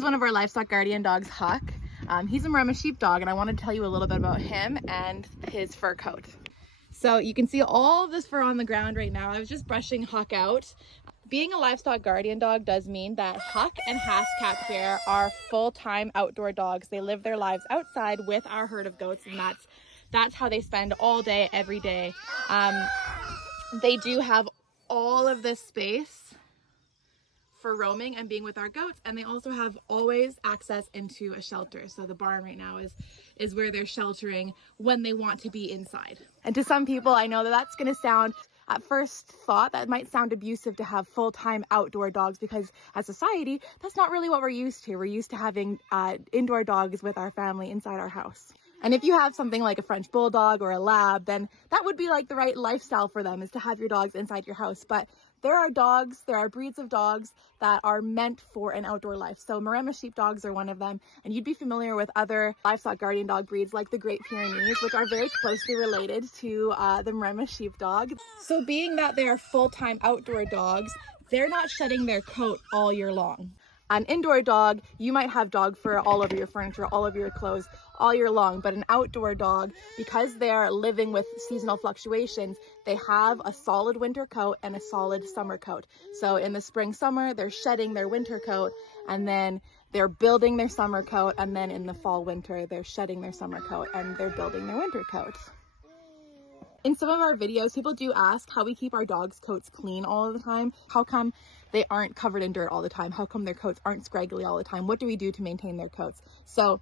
is one of our livestock guardian dogs, Huck. He's a Maremma Sheepdog, and I want to tell you a little bit about him and his fur coat. So you can see all of this fur on the ground right now. I was just brushing Huck out. Being a livestock guardian dog does mean that Huck and Haskap here are full-time outdoor dogs. They live their lives outside with our herd of goats, and that's how they spend all day, every day. They do have all of this space for roaming and being with our goats, and they also have always access into a shelter. So the barn right now is where they're sheltering when they want to be inside. And to some people, I know that that's going to sound, at first thought, that might sound abusive to have full-time outdoor dogs, because as society, that's not really what we're used to. We're used to having indoor dogs with our family inside our house. And if you have something like a French bulldog or a lab, then that would be like the right lifestyle for them, is to have your dogs inside your house. But there are breeds of dogs that are meant for an outdoor life. So Maremma Sheepdogs are one of them. And you'd be familiar with other livestock guardian dog breeds like the Great Pyrenees, which are very closely related to the Maremma Sheepdog. So being that they are full-time outdoor dogs, they're not shedding their coat all year long. An indoor dog, you might have dog fur all over your furniture, all over your clothes, all year long. But an outdoor dog, because they're living with seasonal fluctuations, they have a solid winter coat and a solid summer coat. So in the spring, summer, they're shedding their winter coat, and then they're building their summer coat. And then in the fall, winter, they're shedding their summer coat and they're building their winter coat. In some of our videos, people do ask how we keep our dogs' coats clean all of the time. How come they aren't covered in dirt all the time? How come their coats aren't scraggly all the time? What do we do to maintain their coats? So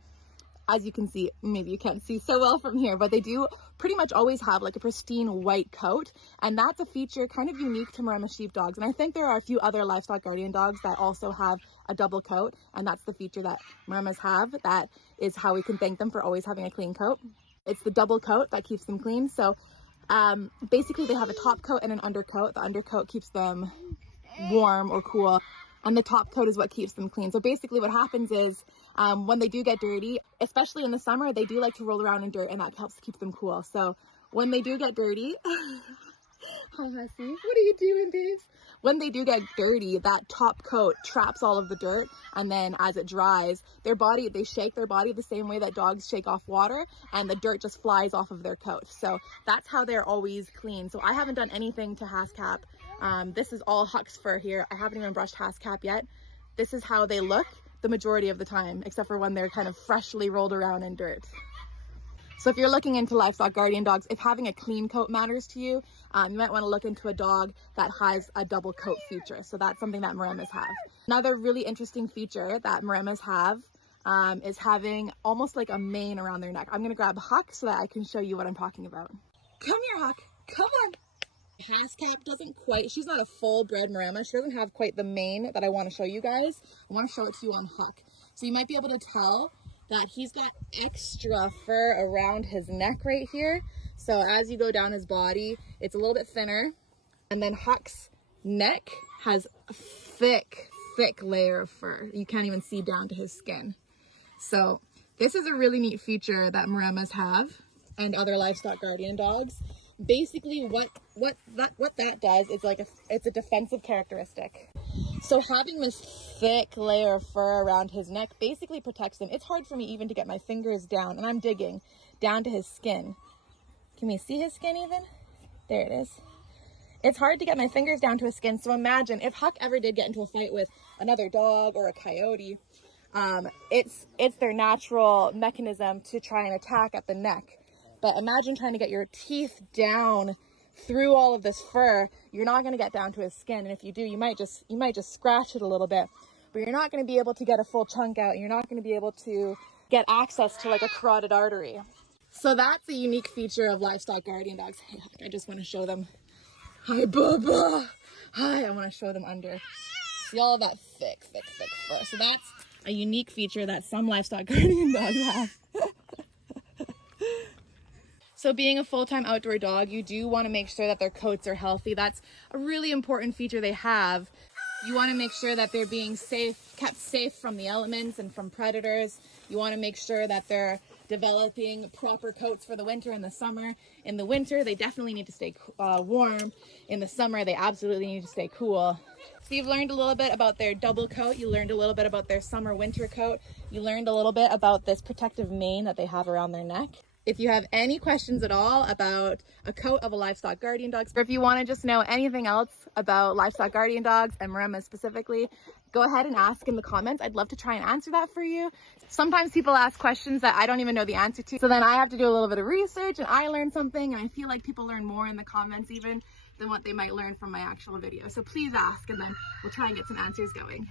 as you can see, maybe you can't see so well from here, but they do pretty much always have like a pristine white coat. And that's a feature kind of unique to Maremma Sheepdogs. And I think there are a few other livestock guardian dogs that also have a double coat. And that's the feature that Maremmas have. That is how we can thank them for always having a clean coat. It's the double coat that keeps them clean. So basically they have a top coat and an undercoat. The undercoat keeps them warm or cool, and the top coat is what keeps them clean. So basically what happens is when they do get dirty, especially in the summer, they do like to roll around in dirt, and that helps keep them cool. So when they do get dirty, hi Hussy, what are you doing, babes? When they do get dirty, that top coat traps all of the dirt, and then as it dries, they shake their body the same way that dogs shake off water, and the dirt just flies off of their coat. So that's how they're always clean. So I haven't done anything to Haskap. This is all Huck's fur here. I haven't even brushed Haskap yet. This is how they look the majority of the time, except for when they're kind of freshly rolled around in dirt. So if you're looking into livestock guardian dogs, if having a clean coat matters to you, you might want to look into a dog that has a double coat feature. So that's something that Maremmas have. Another really interesting feature that Maremmas have is having almost like a mane around their neck. I'm going to grab Huck so that I can show you what I'm talking about. Come here, Huck. Come on. Haskap doesn't quite, she's not a full-bred Maremma. She doesn't have quite the mane that I want to show you guys. I want to show it to you on Huck. So you might be able to tell that he's got extra fur around his neck right here. So as you go down his body, it's a little bit thinner. And then Huck's neck has a thick layer of fur. You can't even see down to his skin. So this is a really neat feature that Maremmas have and other livestock guardian dogs. Basically what that does is it's a defensive characteristic. So having this thick layer of fur around his neck basically protects him. It's hard for me even to get my fingers down, and I'm digging down to his skin. Can we see his skin even? There it is. It's hard to get my fingers down to his skin. So imagine if Huck ever did get into a fight with another dog or a coyote, it's their natural mechanism to try and attack at the neck. But imagine trying to get your teeth down through all of this fur. You're not going to get down to his skin, and if you do, you might just scratch it a little bit, but you're not going to be able to get a full chunk out. You're not going to be able to get access to like a carotid artery. So that's a unique feature of livestock guardian dogs. Hey, Huck, I just want to show them. Hi, Bubba. Hi, I want to show them under. See all of that thick fur. So that's a unique feature that some livestock guardian dogs have. So being a full-time outdoor dog, you do want to make sure that their coats are healthy. That's a really important feature they have. You want to make sure that they're being kept safe from the elements and from predators. You want to make sure that they're developing proper coats for the winter and the summer. In the winter, they definitely need to stay warm. In the summer, they absolutely need to stay cool. So you've learned a little bit about their double coat, you learned a little bit about their summer winter coat, you learned a little bit about this protective mane that they have around their neck. If you have any questions at all about a coat of a livestock guardian dog, or if you want to just know anything else about livestock guardian dogs and Maremmas specifically, go ahead and ask in the comments. I'd love to try and answer that for you. Sometimes people ask questions that I don't even know the answer to, so then I have to do a little bit of research and I learn something, and I feel like people learn more in the comments even than what they might learn from my actual video. So please ask, and then we'll try and get some answers going.